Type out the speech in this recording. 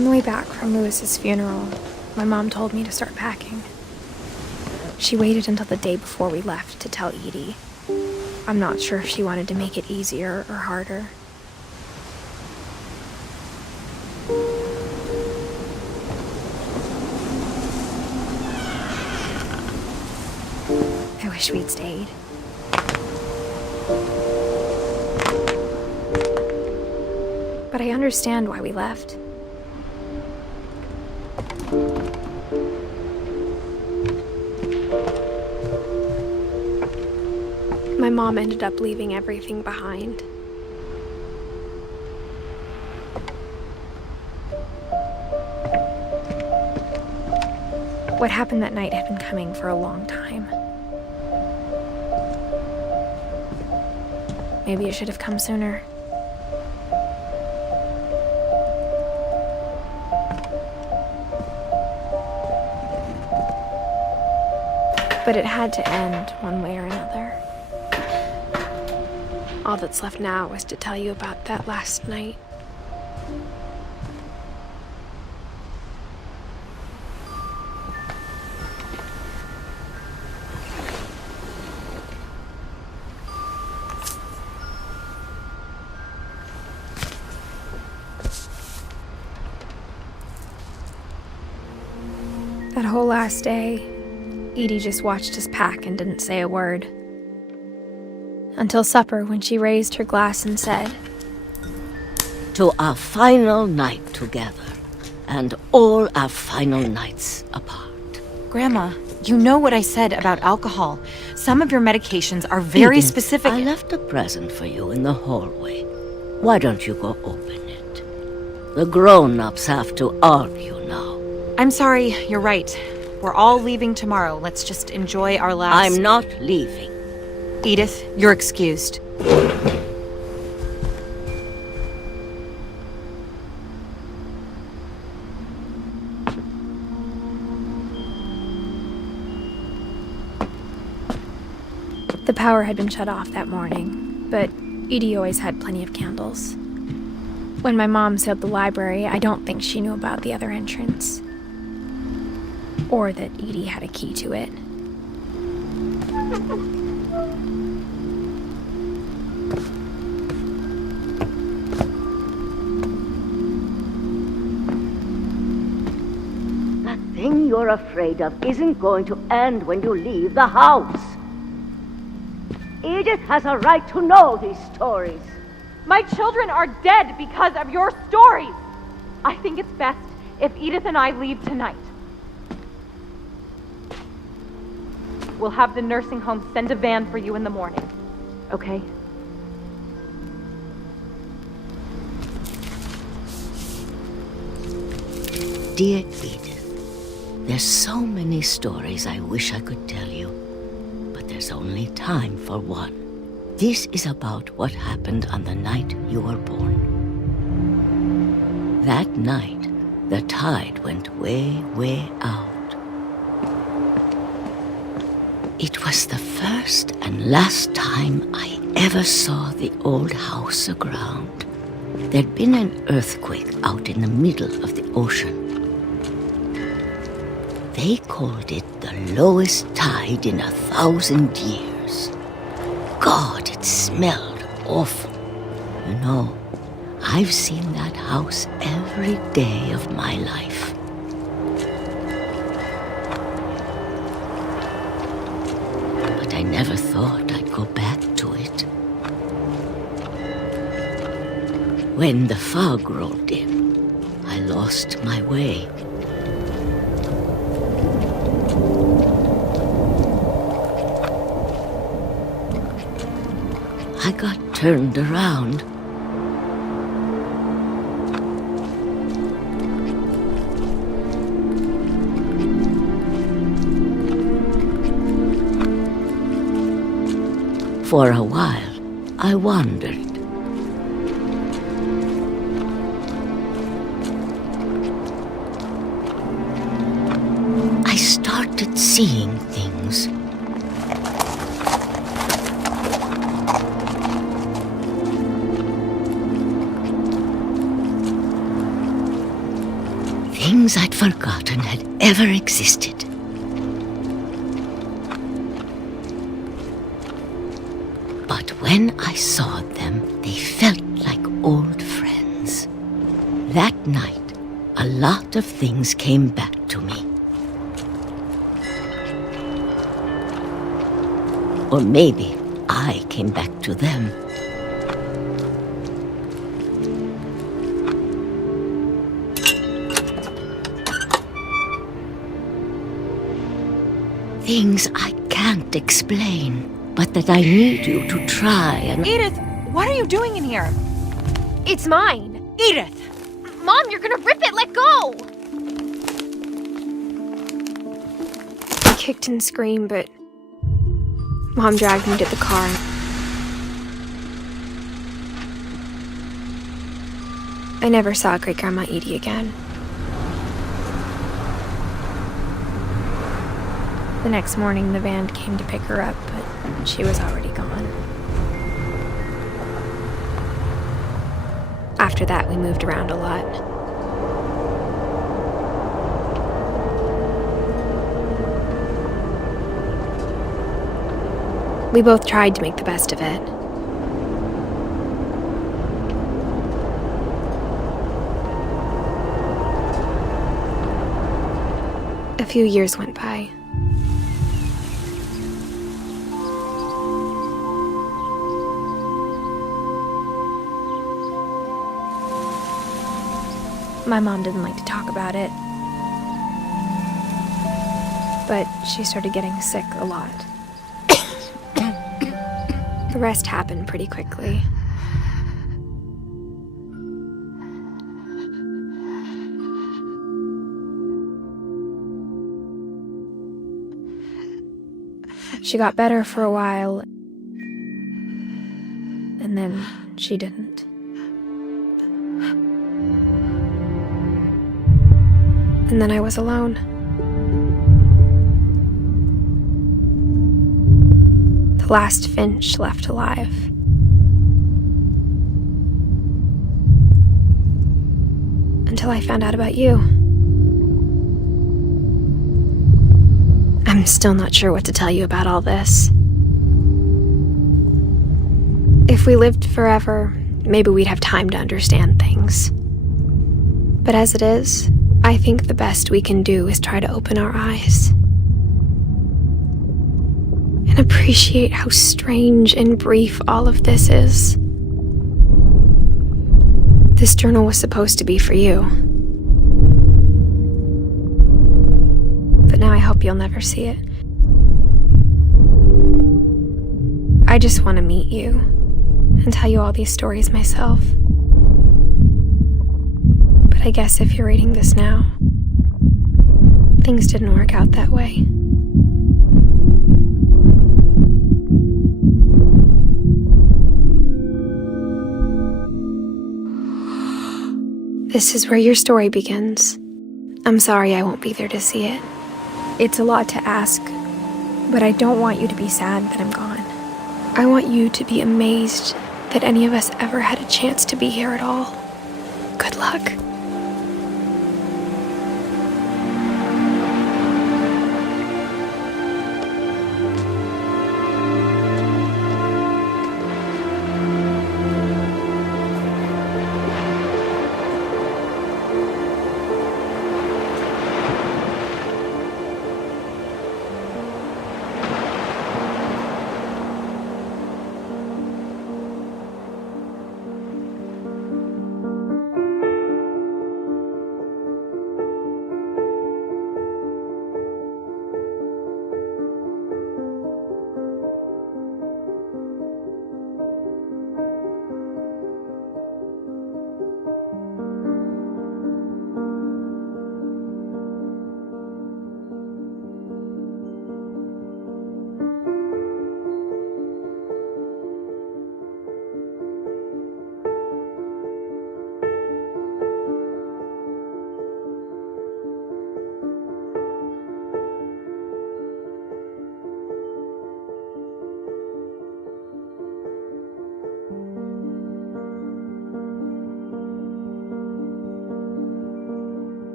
On the way back from Lewis's funeral, my mom told me to start packing. She waited until the day before we left to tell Edie. I'm not sure if she wanted to make it easier or harder. I wish we'd stayed. But I understand why we left. My mom ended up leaving everything behind. What happened that night had been coming for a long time. Maybe it should have come sooner. But it had to end one way or another. All that's left now is to tell you about that last night. That whole last day, Edie just watched us pack and didn't say a word. Until supper, when she raised her glass and said, "To our final night together, and all our final nights apart." Grandma, you know what I said about alcohol. Some of your medications are very Edith, specific. I left a present for you in the hallway. Why don't you go open it? The grown-ups have to argue now. I'm sorry, you're right. We're all leaving tomorrow. Let's just enjoy our last... I'm not leaving. Edith, you're excused. The power had been shut off that morning, but Edie always had plenty of candles. When my mom sealed the library, I don't think she knew about the other entrance. Or that Edie had a key to it. That thing you're afraid of isn't going to end when you leave the house. Edith has a right to know these stories. My children are dead because of your stories. I think it's best if Edith and I leave tonight. We'll have the nursing home send a van for you in the morning, okay? Dear Edith, there's so many stories I wish I could tell you, but there's only time for one. This is about what happened on the night you were born. That night, the tide went way, way out. It was the first and last time I ever saw the old house aground. There'd been an earthquake out in the middle of the ocean. They called it the lowest tide in 1,000 years. God, it smelled awful. You know, I've seen that house every day of my life. I never thought I'd go back to it. When the fog rolled in, I lost my way. I got turned around. For a while, I wandered. I started seeing things. things I'd forgotten had ever existed. But when I saw them, they felt like old friends. That night, a lot of things came back to me. Or maybe I came back to them. Things I can't explain, but that I need you to try and... Edith, what are you doing in here? It's mine! Edith! Mom, you're gonna rip it! Let go! I kicked and screamed, but Mom dragged me to the car. I never saw Great-Grandma Edie again. The next morning, the van came to pick her up, but she was already gone. After that, we moved around a lot. We both tried to make the best of it. A few years went by. My mom didn't like to talk about it, but she started getting sick a lot. The rest happened pretty quickly. She got better for a while, and then she didn't. And then I was alone. The last Finch left alive. Until I found out about you. I'm still not sure what to tell you about all this. If we lived forever, maybe we'd have time to understand things. But as it is, I think the best we can do is try to open our eyes and appreciate how strange and brief all of this is. This journal was supposed to be for you. But now I hope you'll never see it. I just want to meet you and tell you all these stories myself. But I guess if you're reading this now, things didn't work out that way. This is where your story begins. I'm sorry I won't be there to see it. It's a lot to ask, but I don't want you to be sad that I'm gone. I want you to be amazed that any of us ever had a chance to be here at all. Good luck.